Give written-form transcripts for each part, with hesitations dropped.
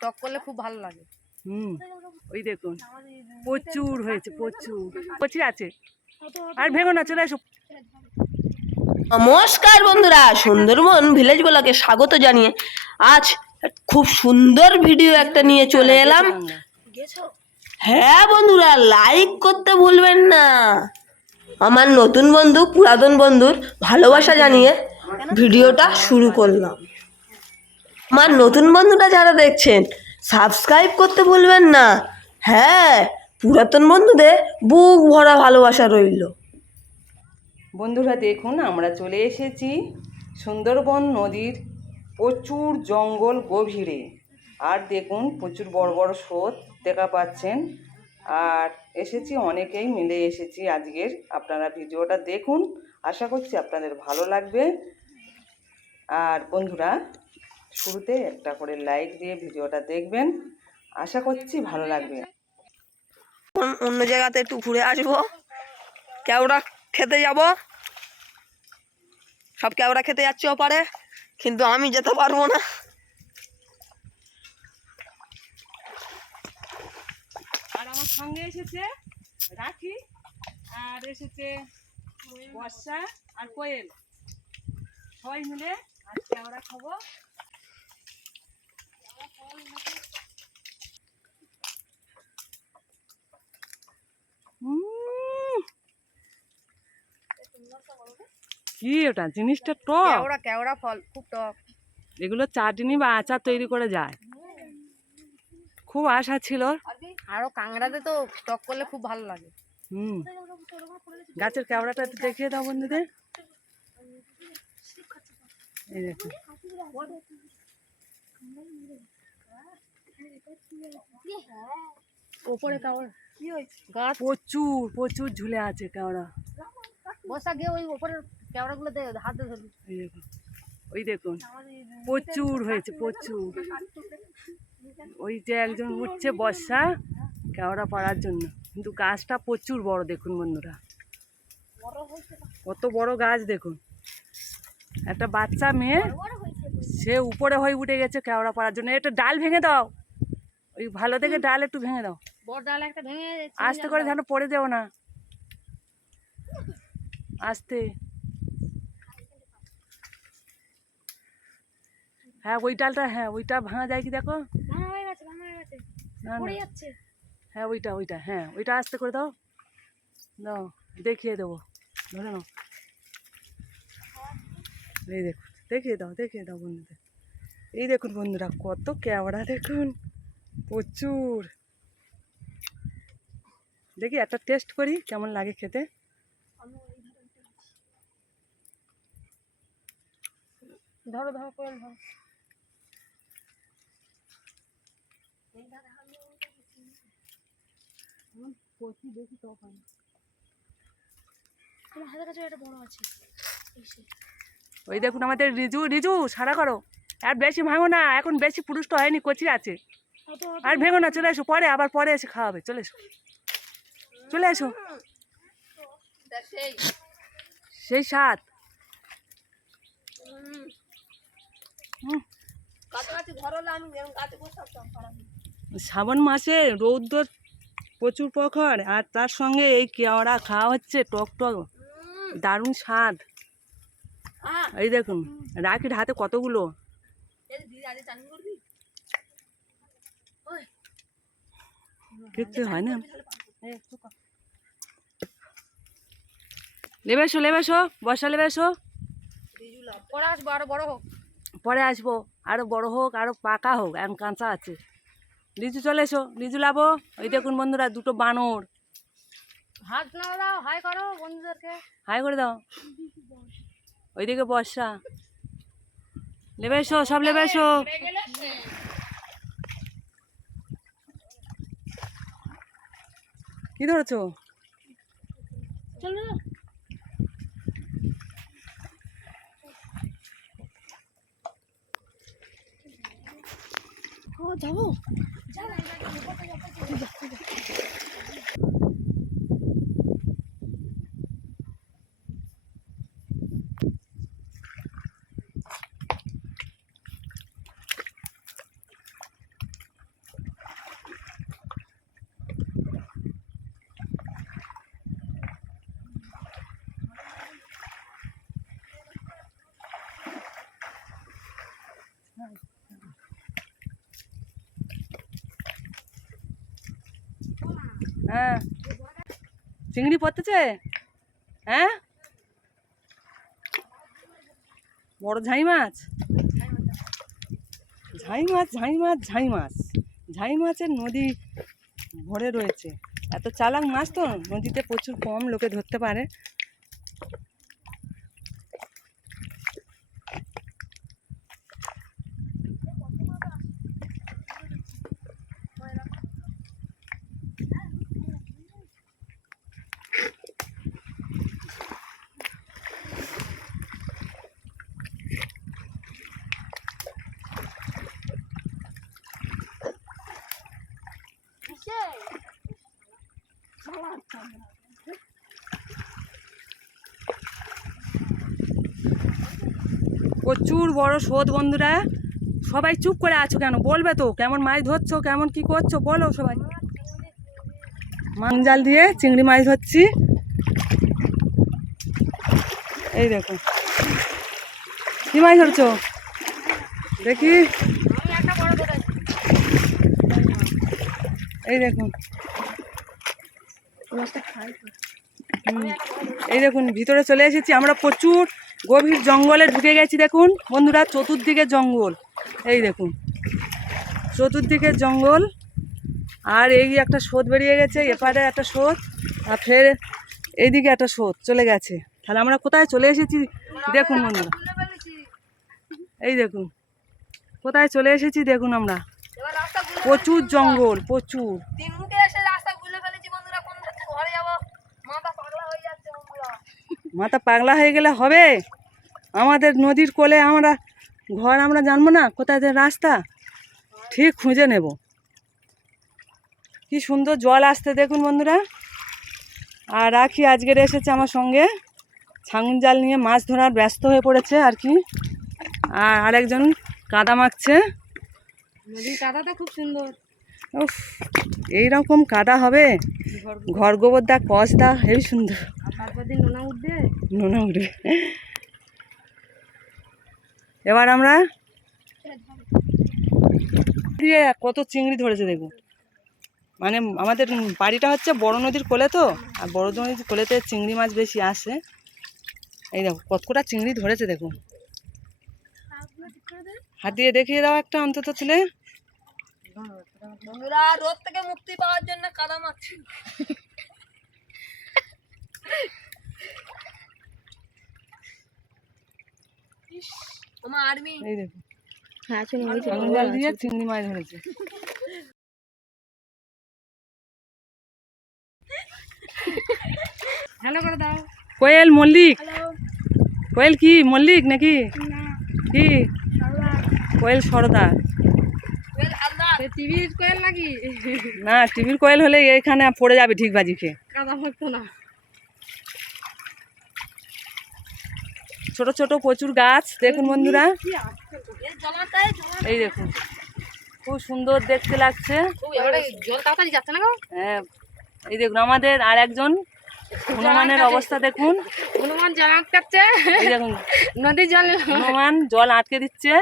টক করলে খুব ভালো লাগে। ওই দেখুন প্রচুর হয়েছে, প্রচুর কচি আছে। আর ভেঙো না, চলে এসো। নমস্কার বন্ধুরা, সুন্দরবন ভিলেজ ব্লগে স্বাগত জানিয়ে আজ খুব সুন্দর ভিডিও একটা নিয়ে চলে এলাম। হ্যাঁ বন্ধুরা, লাইক করতে ভুলবেন না। আমার নতুন বন্ধু পুরাতন বন্ধুর ভালোবাসা জানিয়ে ভিডিওটা শুরু করলাম। আমার নতুন বন্ধুটা যারা দেখছেন সাবস্ক্রাইব করতে ভুলবেন না। হ্যাঁ, পুরাতন বন্ধুদের বুক ভরা ভালোবাসা রইল। বন্ধুরা দেখুন, আমরা চলে এসেছি সুন্দরবন নদীর প্রচুর জঙ্গল গভীরে। আর দেখুন প্রচুর বড় বড় স্রোত দেখা পাচ্ছেন। আর এসেছি, অনেকেই মিলে এসেছি আজকের। আপনারা ভিডিওটা দেখুন, আশা করছি আপনাদের ভালো লাগবে। আর বন্ধুরা শুরুতে একটা করে লাইক দিয়ে ভিডিওটা দেখবেন, আশা করছি ভালো লাগবে। অন্য জায়গাতে একটু ঘুরে আসবো, কেওড়া খেতে যাব। সব কেওড়া খেতে যাচ্ছে ওপারে, কিন্তু আমি যেতে পারবো না। আর আমার সঙ্গে এসেছে রাখি, আর এসেছে বর্ষা আর কোয়েল। সবাই মিলে আজকে আমরা খাবো। কি ওটা জিনিসটা টক, কেওড়া ফল খুব টক। এগুলো চাটনি বা আচার তৈরি করে যায়। খুব আশা ছিল। আরো কাংড়াতে তো টক করলে খুব ভালো লাগে। গাছের কেওড়াটা একটু দেখিয়ে দাও বন্ধুদের। এই দেখো, ওপরে কেওড়া কি হয়েছে, গাছ প্রচুর প্রচুর ঝুলে আছে কেওড়া। বসা গিয়ে ওই ওপরের কেওড়া গুলো হাত দিয়ে ধরবি। এই দেখো, ওই দেখুন প্রচুর হয়েছে, প্রচুর। ওই যে একজন উঠছে বর্ষা কেওড়া পাড়ার জন্য, কিন্তু গাছটা প্রচুর বড়। দেখুন বন্ধুরা কত বড় গাছ দেখুন। একটা বাচ্চা মেয়ে, সে উপরে হয়ে উঠে গেছে কেওড়া পাড়ার জন্য। এটা ডাল ভেঙে দাও, ওই ভালো দেখে ডাল একটু ভেঙে দাও। বড় ডাল একটা ভেঙে আস্তে করে, যেন পড়ে যাও না, আস্তে। হ্যাঁ ওই ডালটা, হ্যাঁ ওইটা ভাঙা যায় কি দেখো। ভাঙা হয়ে গেছে, ভাঙা হয়ে গেছে, না পড়ে না, যাচ্ছে। হ্যাঁ ওইটা ওইটা, হ্যাঁ ওইটা আস্তে করে দাও। দাও, দেখিয়ে দেবো, ধরে নাও। এই দেখুন, দেখিয়ে দাও, দেখিয়ে দাও বন্ধুদের। এই দেখুন বন্ধুরা কত কেওড়া দেখুন, প্রচুর। দেখি একটা টেস্ট করি কেমন লাগে খেতে। ধরো ধরো করে ধরো। দেখি তখন তোমার হাতের কাছে একটা বড় আছে। ওই দেখুন আমাদের রিজু, রিজু সারা করো। আর বেশি ভাঙো না, এখন বেশি পুরুষ্ট হয়নি, কচি আছে। আর ভেঙো না, চলে এসো, পরে আবার পরে এসে খাওয়াবে। চলে এসো, চলে এসো। সেই স্বাদ। শ্রাবণ মাসে রৌদ্র প্রচুর প্রখর, আর তার সঙ্গে এই কেওড়া খাওয়া হচ্ছে, টক টক দারুণ স্বাদ। এই দেখুন রাখির হাতে কতগুলো। কিচ্ছু হয় না। লেবে এসো, লেবে এসো, বর্ষা লেবে এসো। পরে আসবো, আরো বড় হোক। পরে আসবো, আরো বড় হোক, আরো পাকা হোক, এখন কাঁচা আছে। লিচু চলে এসো, লিচু লাবো। ওই দেখুন বন্ধুরা দুটো বানর। হাত না দাও, হাই করো বন্ধুদেরকে। হাই করে দাও। ওইদিকে বর্ষা, লেবে এসো, সব লেবে এসো। কি ধরেছো? চলো যাবো। হ্যাঁ চিংড়ি পড়তেছে, হ্যাঁ বড় ঝাই মাছ, ঝাই মাছ, ঝাই মাছ, ঝাই মাছ, ঝাই মাছের নদী ভরে রয়েছে। এত চালাক মাছ তো, নদীতে প্রচুর কম লোকে ধরতে পারে। প্রচুর বড় স্রোত বন্ধুরা। সবাই চুপ করে আছো কেন? বলবে তো কেমন মাছ ধরছো, কেমন কি করছো, বলো সবাই। মাংজাল দিয়ে চিংড়ি মাছ ধরছি। এই দেখো কি মাছ ধরছো দেখি, এই দেখুন, এই দেখুন ভিতরে চলে এসেছি আমরা। প্রচুর গভীর জঙ্গলে ঢুকে গেছি দেখুন বন্ধুরা, চতুর্দিকে জঙ্গল। এই দেখুন চতুর্দিকে জঙ্গল, আর এই একটা স্রোত বেরিয়ে গেছে, এপারে একটা স্রোত, আর ফের এইদিকে একটা স্রোত চলে গেছে। তাহলে আমরা কোথায় চলে এসেছি দেখুন বন্ধুরা, এই দেখুন কোথায় চলে এসেছি দেখুন আমরা। প্রচুর জঙ্গল, প্রচুর। মাথা পাগলা হয়ে গেলে হবে? আমাদের নদীর কোলে আমরা ঘর, আমরা জানবো না কোথায় যে রাস্তা? ঠিক খুঁজে নেব। কি সুন্দর জল আসতে দেখুন বন্ধুরা। আর রাখি আজকের এসেছে আমার সঙ্গে, ছাঙুন জাল নিয়ে মাছ ধরার ব্যস্ত হয়ে পড়েছে আর কি। আর আরেকজন কাদা মাখছে। নদীর কাদাটা খুব সুন্দর। উফ, এইরকম কাদা হবে, ঘর গোবর দা, কষ দা, হেবি সুন্দর। তারপর দিন নোনা উঠবে, নোনা উঠবে। এবার আমরা দিয়ে কত চিংড়ি ধরেছে দেখুন। মানে আমাদের বাড়িটা হচ্ছে বড় নদীর কোলে তো, আর বড় নদীর কোলেতে চিংড়ি মাছ বেশি আসে। এই দেখো কত কটা চিংড়ি ধরেছে দেখুন। হাত দিয়ে দেখিয়ে দাও একটা অন্তত তুলে। বন্ধুরা রোদ থেকে মুক্তি পাওয়ার জন্য কাদা মাখছি। আমার আর্মি, এই দেখো হ্যাঁ শুনি ছাগল জাল দিয়ে চিংড়ি মাছ ধরেছে। হ্যালো করে দাও। কোয়েল মল্লিক, কোয়েল কি মল্লিক নাকি কি? কোয়েল সরদার। টিভির কোয়েল নাকি? না, টিভির কোয়েল হলে এখানে পড়ে যাবে ঠিক বাজি খেয়ে। কাদা মাখতো না। ছোট ছোট প্রচুর গাছ দেখুন বন্ধুরা। এই দেখুন খুব সুন্দর দেখতে লাগছে। জল তাড়াতাড়ি যাচ্ছে না গো। হ্যাঁ এই দেখুন আমাদের আর একজন হনুমানের অবস্থা দেখুন। হনুমান জল আটকাচ্ছে। এই দেখুন নদীর জল, হনুমান জল আটকে দিচ্ছে।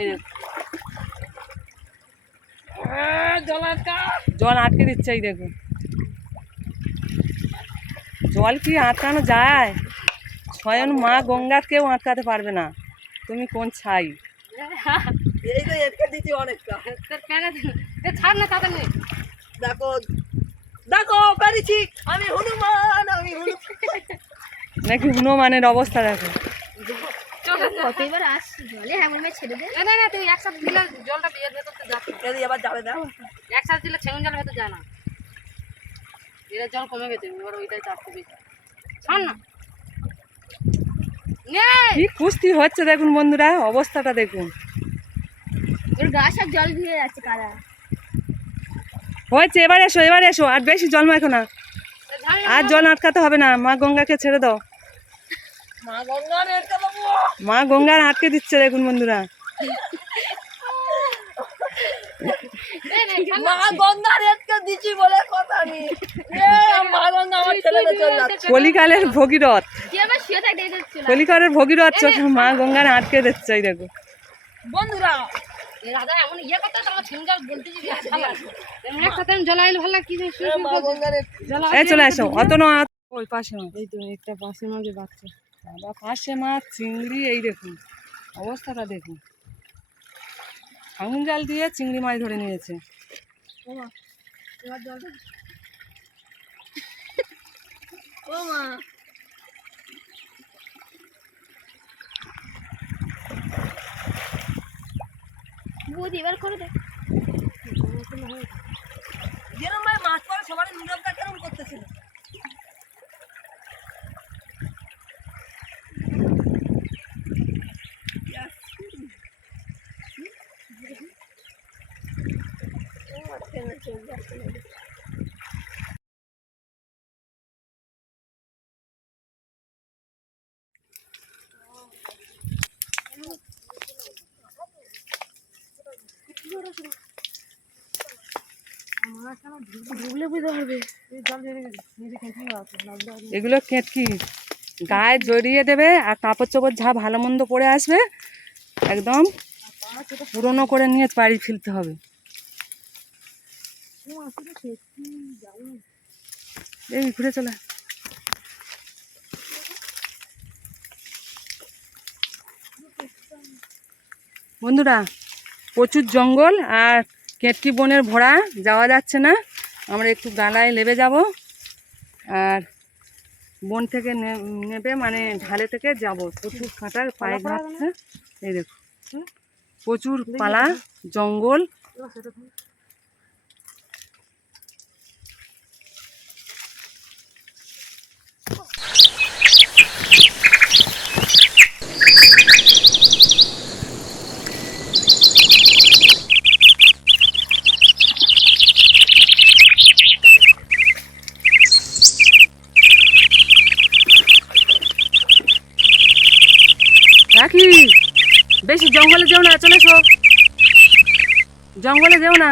এই দেখুন জল আটকে দিচ্ছে। এই দেখুন জল কি আটকানো যায়? স্বয়ং মা গঙ্গার কেউ আটকাতে পারবে না। তুমি কোন ছাই? এই তো এটকে দিচ্ছি অনেকটা। ছাড় না তাড়াতাড়ি। দেখো দেখো পেরেছি, আমি হনুমান, আমি হনুমান। নাকি হনুমানের অবস্থা দেখো। কতবার আসছি জলে, হ্যাঁ মনে ছেড়ে দে। না না তুমি একসাথে দিলে জলটা বিয়ের ভেতরতে যাচ্ছে। এই এবার যাবে দাও। একসাথে দিলে ছেঙ্গুন জলের ভেতর যায় না। এর জল কমে গেছে, এবার ওইটাই চাপ খুবই। ছাড় না। কি কুস্তি হচ্ছে দেখুন বন্ধুরা, অবস্থাটা দেখুন। ওর গা সব জল ভিজে যাচ্ছে কাদা। হয়েছে, এবার এসো, এবার এসো। আর বেশি জল মাখো না, আর জল আটকাতে হবে না। মা গঙ্গাকে ছেড়ে দাও। মা গঙ্গার আটকে দেবো। মা গঙ্গার আটকে দিচ্ছে দেখুন বন্ধুরা। মা গঙ্গার আটকে দিচ্ছি বলে কথা নেই। মা গঙ্গা আমার ছেলেদের চলে যাচ্ছে। কলিকালের ভগীরথ, কি আমার শুয়ে থাকতে দিচ্ছিল। কলিকালের ভগীরথ মা গঙ্গার আটকে দিচ্ছে। এই দেখো বন্ধুরা এই রাজা এমন ইয়ে করতে আমার ছিন জল বলতেছি এমন একটা টাইম জলাইল ভালো কি এই চলে আসো অত না ওই পাশে মাছ এই তো একটা পাশে মাঝে বাচ্চা বাবা পাশে মাছ চিংড়ি এই দেখুন অবস্থাটা দেখুন আঙুন জাল দিয়ে চিংড়ি মাছ ধরে নিয়েছে ও মা বুঝি এবার করে দে যেরকম ভাই মাছ পড়ে সবার নীরবতা কেরম করতেছিল এগুলো কেটকি গায়ে জড়িয়ে দেবে আর কাপড় চোপড় যা ভালো মন্দ পরে আসবে একদম পুরনো করে নিয়ে বাড়ি ফেলতে হবে এই ঘুরে চলে বন্ধুরা প্রচুর জঙ্গল আর কেটকি বনের ভরা যাওয়া যাচ্ছে না আমরা একটু গালায় নেমে যাব আর বন থেকে নেবে মানে ঢালে থেকে যাব প্রচুর কাঁটার পায়ে ঘাটছে এই দেখো প্রচুর পালা জঙ্গল রাখি বেশি জঙ্গলে যেও না চলে এসো জঙ্গলে যেও না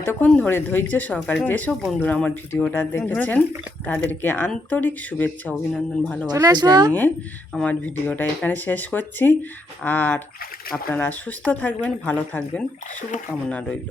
এতক্ষণ ধরে ধৈর্য সহকারে যেসব বন্ধুরা আমার ভিডিওটা দেখেছেন তাদেরকে আন্তরিক শুভেচ্ছা অভিনন্দন ভালোবাসা জানিয়ে আমার ভিডিওটা এখানে শেষ করছি আর আপনারা সুস্থ থাকবেন ভালো থাকবেন শুভকামনা রইল।